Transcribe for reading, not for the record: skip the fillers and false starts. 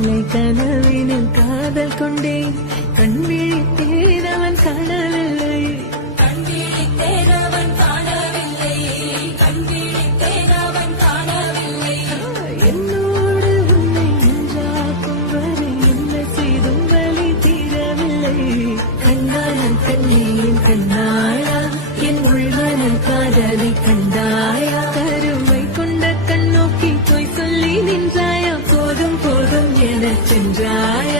மாலை கனவினில் காதல் கொண்டேன் கண் விழித்தேன் அவன் காணவில்லை என்னோடு உன்னை ஒன்றாக்கும் வரை என்ன செய்தும் வலி தீரவில்லை கண்ணாளன் கண்ணீன் கண்ணாயா என் உள்மனல் காதலை கண்டாயா கருமை கொண்ட கண்ணோக்கி போய் சொல்லி நின்றாயா போதும் போதும் எனச் சென்றாயா